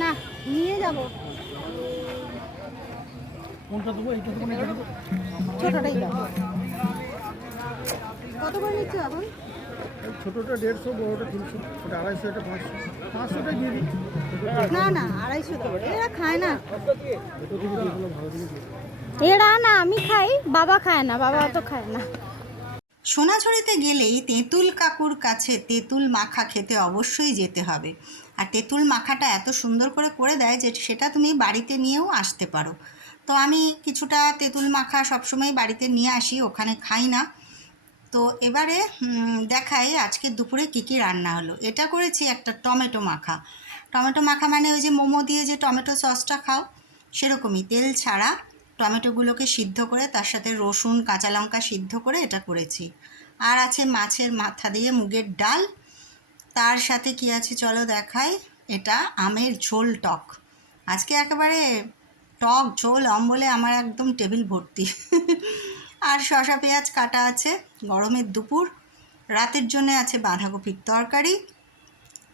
না নিয়ে যাব কোনটা দেবো এইটা দেবো ছোটটাই দাও। কত করে নিচ্ছ এখন? ছোটোটা দেড়শো বড়োটা তিনশো ওটা আড়াইশো এটা পাঁচশো। পাঁচশোটাই দিয়ে দিই। না না আড়াইশো তো। এরা খায় না। এরা না আমি খাই বাবা খায় না বাবা তো খায় না। সোনাঝুরিতে গেলেই তেঁতুল কাকুর কাছে তেঁতুল মাখা খেতে অবশ্যই যেতে হবে। আর তেঁতুল মাখাটা এত সুন্দর করে করে দেয় যে সেটা তুমি বাড়িতে নিয়েও আসতে পারো। তো আমি কিছুটা তেঁতুল মাখা সবসময় বাড়িতে নিয়ে আসি ওখানে খাই না। তো এবারে দেখাই আজকে দুপুরে কী কী রান্না হলো। এটা করেছি একটা টমেটো মাখা। টমেটো মাখা মানে ওই যে মোমো দিয়ে যে টমেটো সসটা খাও, সেরকমই তেল ছাড়া টমেটোগুলোকে সিদ্ধ করে, তার সাথে রসুন, কাঁচা লঙ্কা সিদ্ধ করে এটা করেছি। আর আছে মাছের মাথা দিয়ে মুগের ডাল। তার সাথে কি আছে চলো দেখাই, এটা আমের ঝোল টক। আজকে একেবারে টক, ঝোল, অম্বলে আমার একদম টেবিল ভর্তি। আর শসা পেঁয়াজ কাটা আছে গরমের দুপুর। রাতের জন্য আছে বাঁধাকপির তরকারি।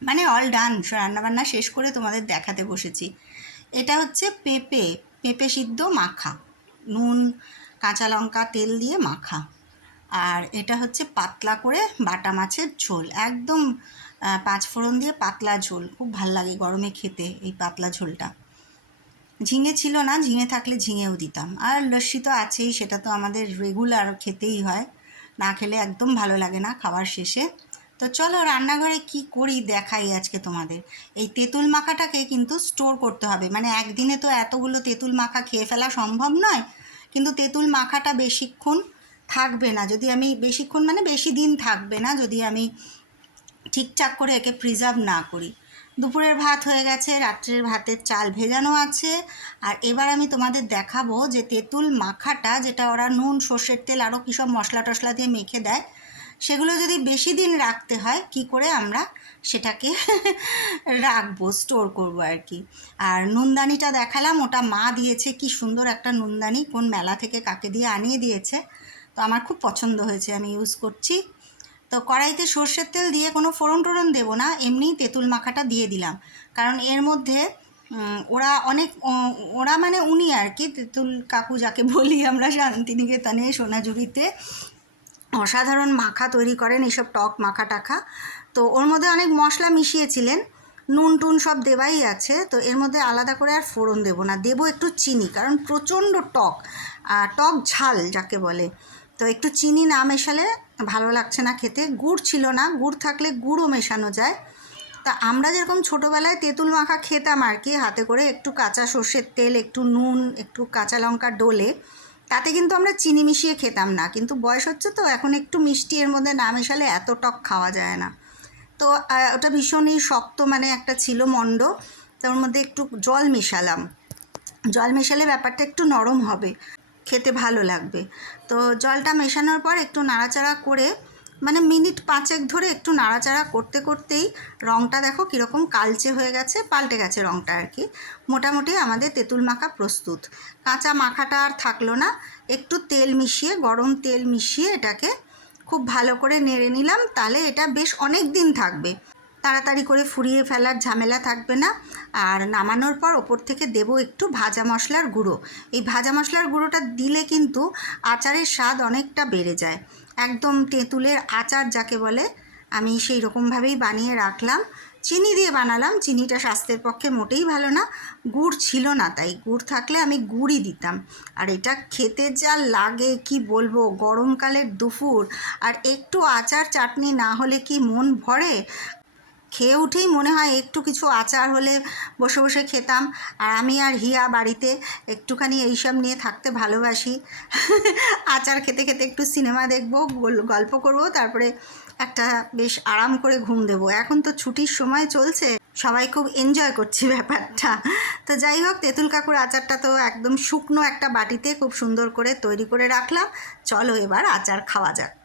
মানে অল ডান রান্নাবান্না শেষ করে তোমাদের দেখাতে বসেছি। এটা হচ্ছে পেঁপে পেঁপে সিদ্ধ মাখা। নুন কাঁচা লঙ্কা তেল দিয়ে মাখা। আর এটা হচ্ছে পাতলা করে বাটা মাছের ঝোল। একদম আহ, পাঁচ ফোড়ন দিয়ে পাতলা ঝোল। খুব ভালো লাগে গরমে খেতে এই পাতলা ঝোলটা। ঝিঙে ছিল না, ঝিঙে থাকলে ঝিঙেও দিতাম। আর লস্যি তো আছেই, সেটা তো আমাদের রেগুলার খেতেই হয়। না খেলে একদম ভালো লাগে না খাবার শেষে। তো চলো রান্নাঘরে কি করি দেখাই আজকে তোমাদের। এই তেঁতুল মাখাটাকে কিন্তু স্টোর করতে হবে। মানে একদিনে তো এতগুলো তেঁতুল মাখা খেয়ে ফেলা সম্ভব নয়, কিন্তু তেঁতুল মাখাটা বেশিক্ষণ থাকবে না। যদি আমি বেশিক্ষণ মানে বেশি দিন থাকবে না, যদি আমি ঠিকঠাক করে একে প্রিজার্ভ না করি। দুপুরের ভাত হয়ে গেছে, রাত্রের ভাতের চাল ভেজানো আছে। আর এবার আমি তোমাদের দেখাবো যে তেঁতুল মাখাটা, যেটা ওরা নুন, সর্ষের তেল আরও কী সব মশলা টশলা দিয়ে মেখে দেয়, সেগুলো যদি বেশি দিন রাখতে হয়, কি করে আমরা সেটাকে রাখব স্টোর করব আর কি। আর নুনদানিটা দেখালাম, ওটা মা দিয়েছে, কি সুন্দর একটা নুনদানি, কোন মেলা থেকে কাকে দিয়ে আনিয়ে দিয়েছে। তো আমার খুব পছন্দ হয়েছে, আমি ইউজ করছি। তো কড়াইতে সর্ষের তেল দিয়ে কোনো ফোড়ন টোড়ন দেবো না, এমনিই তেঁতুল মাখাটা দিয়ে দিলাম। কারণ এর মধ্যে ওরা অনেক ওরা মানে উনি আর কি, তেঁতুল কাকু যাকে বলি আমরা শান্তিনিকেতনে, সোনাঝুরিতে, অসাধারণ মাখা তৈরি করেন এইসব টক মাখা টাখা। তো ওর মধ্যে অনেক মশলা মিশিয়েছিলেন, নুন টুন সব দেওয়াই আছে, তো এর মধ্যে আলাদা করে আর ফোড়ন দেবো না, দেবো একটু চিনি, কারণ প্রচণ্ড টক টক ঝাল যাকে বলে। তো একটু চিনি না মেশালে ভালো লাগছে না খেতে। গুড় ছিল না, গুড় থাকলে গুড়ও মেশানো যায়। তা আমরা যেরকম ছোটোবেলায় তেঁতুল মাখা খেতাম আর কি, হাতে করে একটু কাঁচা সর্ষের তেল, একটু নুন, একটু কাঁচা লঙ্কা ডোলে, তাতে কিন্তু আমরা চিনি মিশিয়ে খেতাম না। কিন্তু বয়স হচ্ছে তো, এখন একটু মিষ্টি এর মধ্যে না মেশালে এত টক খাওয়া যায় না। তো ওটা ভীষণই শক্ত মানে একটা ছিল মণ্ড তার মধ্যে একটু জল মেশালাম। জল মেশালে ব্যাপারটা একটু নরম হবে। খেতে ভালো লাগবে। তো জলটা মেশানোর পর একটু নাড়াচাড়া করে মানে মিনিট পাঁচেক ধরে একটু নাড়াচাড়া করতে করতেই রঙটা দেখো কীরকম কালচে হয়ে গেছে, পাল্টে গেছে রঙটা আর কি। মোটামুটি আমাদের তেঁতুল মাখা প্রস্তুত। কাঁচা মাখাটা আর থাকল না। একটু তেল মিশিয়ে, গরম তেল মিশিয়ে এটাকে খুব ভালো করে নেড়ে নিলাম। তাহলে এটা বেশ অনেক দিন থাকবে। তাড়াতাড়ি করে ফুরিয়ে ফেলার ঝামেলা থাকবে না। আর নামানোর পর ওপর থেকে দেব একটু ভাজা মশলার গুঁড়ো। এই ভাজা মশলার গুঁড়োটা দিলে কিন্তু আচারের স্বাদ অনেকটা বেড়ে যায়। একদম তেঁতুলের আচার যাকে বলে, আমি সেই রকমভাবেই বানিয়ে রাখলাম। চিনি দিয়ে বানালাম। চিনিটা স্বাস্থ্যের পক্ষে মোটেই ভালো না। গুড় ছিল না তাই। গুড় থাকলে আমি গুড়ই দিতাম। আর এটা খেতে যা লাগে, কি বলব, গরমকালের দুপুর। আর একটু আচার চাটনি না হলে কি মন ভরে? খেয়ে উঠেই মনে হয় একটু কিছু আচার হলে বসে বসে খেতাম। আর আমি আর হিয়া বাড়িতে একটুখানি এইসব নিয়ে থাকতে ভালোবাসি। আচার খেতে খেতে একটু সিনেমা দেখব, গল- গল্প করব, তারপরে একটা বেশ আরাম করে ঘুম দেবো। এখন তো ছুটির সময় চলছে, সবাই খুব এনজয় করছি ব্যাপারটা। তো যাই হোক, তেঁতুল কাকুর আচারটা তো একদম শুকনো একটা বাটিতে খুব সুন্দর করে তৈরি করে রাখলাম। চলো এবার আচার খাওয়া যাক।